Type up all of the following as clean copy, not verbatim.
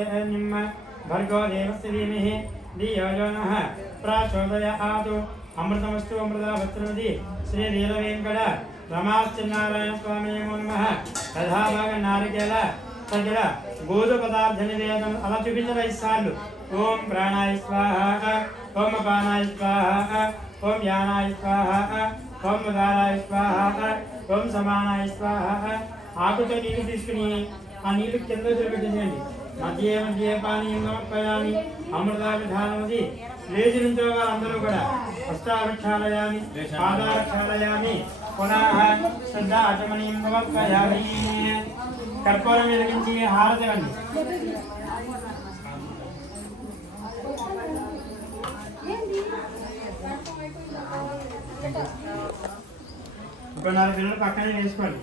भर्गो देवस्य धीमहि धियो यो नः प्रचोदयात् अमृतमस्तु अमृतावस्त्रमति श्री वीरवेंकट रमाश्चनारायण स्वामी नमो नमः तथाभाग नारिकेल तत्र गोधु पदार्थ निवेदन अला చూపించరా ఇస్తాళ్ళు ఓం ప్రాణాయ స్వాహ ఓం అపానాయ స్వాహ ఓం యానాయ స్వాహ ఓం ఉదారాయ స్వాహ ఓం సమానాయ స్వాహ ఆకుతో నీళ్ళు తీసుకుని ఆ నీళ్ళు కింద చూపెట్టేయండి మధ్య మధ్య పానీయం సమర్పయామి అమృతాభిధానమది లేచి నుంచో వారందరూ కూడా హస్తారక్షాలయామి పాదారక్షాలయామి పునః శ్రద్ధాచమనీయం సమర్పయామి కర్పూరం వెలిగించి హారతి ఇవ్వండి ఒక 4 పిల్లలు పక్కనే వేసుకోండి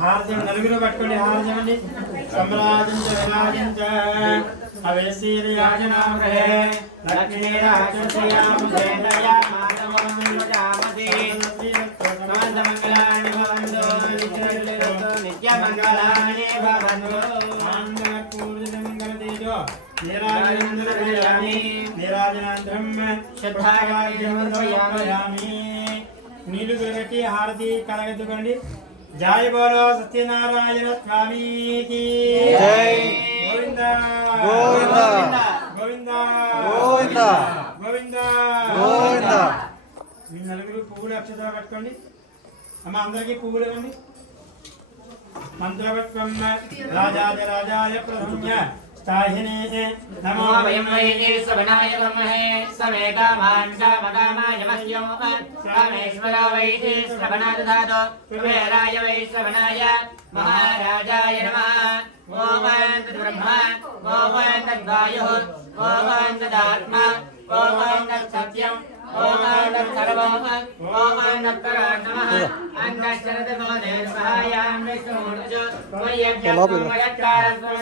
హారతి నలుగురు పట్టుకోండి హారతి ఇవ్వండి సంరాజించ విరాజించ అవేశీర్యాజనామృహే లక్ష్మీరాజశ్రియామధేనయా మాధవమంగళామతి మంగళాని భవంతు నిత్యమంగళాని భవంతు మంగళపూర్ణమంగళతేజో నీరాజనందరయామి నీరాజనాంధ్రం శ్రద్ధాయామి నీళ్లు పెట్టి హారతి కలగెత్తుకోండి జై బోలో సత్యనారాయణ స్వామికి జై గోవింద గోవింద గోవింద గోవింద గోవింద గోవింద మీ నలుగురు పువ్వులు అక్షతలు పట్టుకోండి అమ్మ అందరికీ పువ్వులు ఇవ్వండి మంత్రవత్వం రాజాయ ప్రథమ్య స్థాయినే నమో వయం వైనే శ్రవణాయ బ్రహ్మణే సమేకామాన్ కామకామాయ మహ్యం రామేశ్వర వైనే శ్రవణాయ దధాతో కుబేరాయ వై శ్రవణాయ మహారాజాయ నమః ఓం బ్రహ్మ ఓం తద్వాయు ఓం తదాత్మ ఓం తత్సత్యం ఓం సర్వం ఓం నమః అంగశరదమోదే సహాయాం విష్ణుమూర్తి వయజ్ఞమయకారస్వం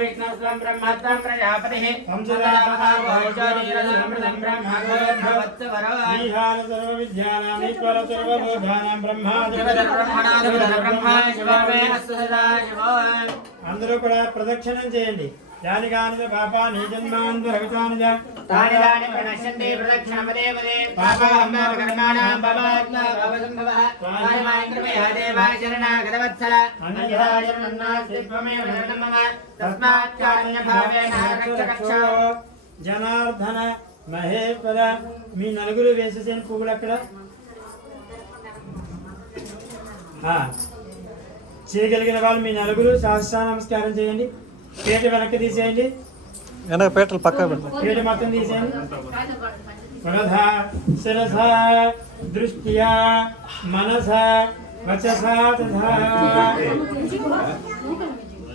విష్ణుస్వం బ్రహ్మత్వం ప్రజాపతిః సంసదామహాభోజనీరదమృతం బ్రహ్మగోర్భవత్సవరో సర్వవిద్యానాం ఈశ్వర సర్వబోధానాం బ్రహ్మా శివమే అస్తు సదా శివో అందరూ కూడా ప్రదక్షిణం చేయండి యాని కాని పాపాని జన్మాంతు రవితానిజ తాని దాని ప్రణశ్యంతే ప్రదక్షిణ పదే పదే పాపాం కర్మాణాం భవాత్మ భవసంభవః తాని మాం కృపయా దేవాయ శరణాగతవత్సల అన్యథాయన్నన్నాస్తి త్వమేవ శరణం మమ తస్మాత్ చాన్య భావేన రక్ష జనార్దన మహేశ్వర మీ నలుగురు వేసేసిన పువ్వులు అక్కడ చేయగలిగిన వాళ్ళు మీ నలుగురు సహస్ర నమస్కారం చేయండి పేట వెనక్కి తీసేయండి వెనక పేటలు పక్క పేట మొత్తం తీసేయండి మనధ శిరస దృష్ట్యా మనస వచస తథా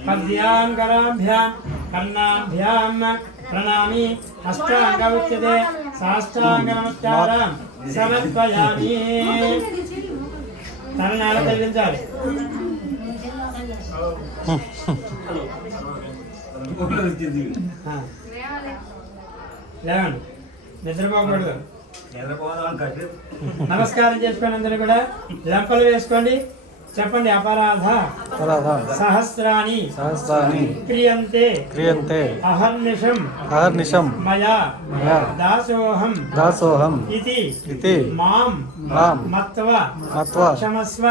పద్యాం కరాభ్యాం కర్ణాభ్యాం ప్రణామి అష్టాంగ ఉచ్యతే సాష్టాంగ నమస్కారం సమర్పయామి తలనాల తగిలించాలి లేవండి నిద్రపోకూడదు నమస్కారం చేసుకోండి అందరూ కూడా లెంపలు వేసుకోండి చెప్పండి అపరాధ సహస్రాని క్రియంతే అహర్నిశం మయా దాసోహం ఇతి మాం మత్వ క్షమస్వ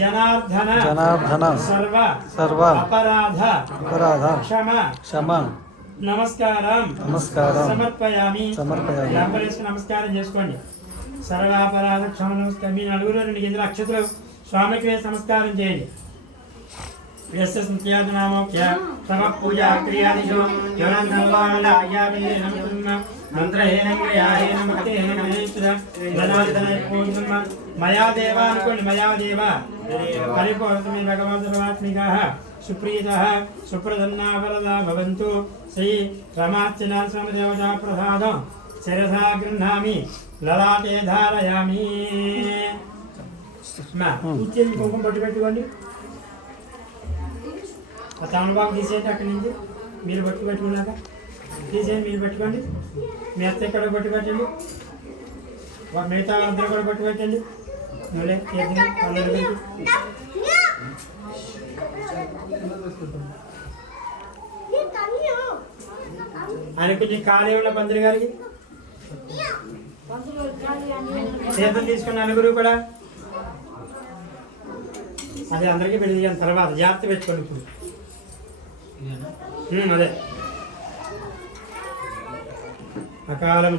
జనార్దన సర్వ అపరాధ క్షమ నమస్కారం సమర్పయామి నమస్కారం చేసుకోండి సర్వాపరాధ క్షమ నమస్కారం మీ నలుగురు 2 గింజల అక్షతలు స్వామికి వేసి నమస్కారం చేయండి యస్య సంఖ్యానామోఖ్య సమ పూజా క్రియాదిషు మంత్రహేన క్రియాహేన భక్తేన మహేశ్వర ధనాధిధన మయా దేవ అనుకోండి మయా దేవ పరిపూర్ణమే భగవాన్ సర్వాత్మికః సుప్రీతః సుప్రసన్నావరదా భవంతు శ్రీ రమార్చనా సమదేవతా ప్రసాదం శిరసా గృహ్ణామి లలాటే ధారయామి ఇచ్చేది కుంకుమ పట్టు పెట్టుకోండి ఆ తమలపాకు తీసేయండి అక్కడి నుంచి మీరు పట్టు పెట్టుకున్నాక తీసేయండి మీరు పెట్టుకోండి మీ అత్త ఎక్కడ పట్టు పెట్టండి మిగతా అందరూ కూడా పట్టు పెట్టండి నువ్వులే ఆయన కొంచెం ఖాళీ ఉన్న పంతులు గారికి చేతులు తీసుకున్న నలుగురు కూడా అదే అందరికీ పెళ్లి చేసిన తర్వాత జాగ్రత్త పెట్టుకోండి ఇప్పుడు అదే అకాలం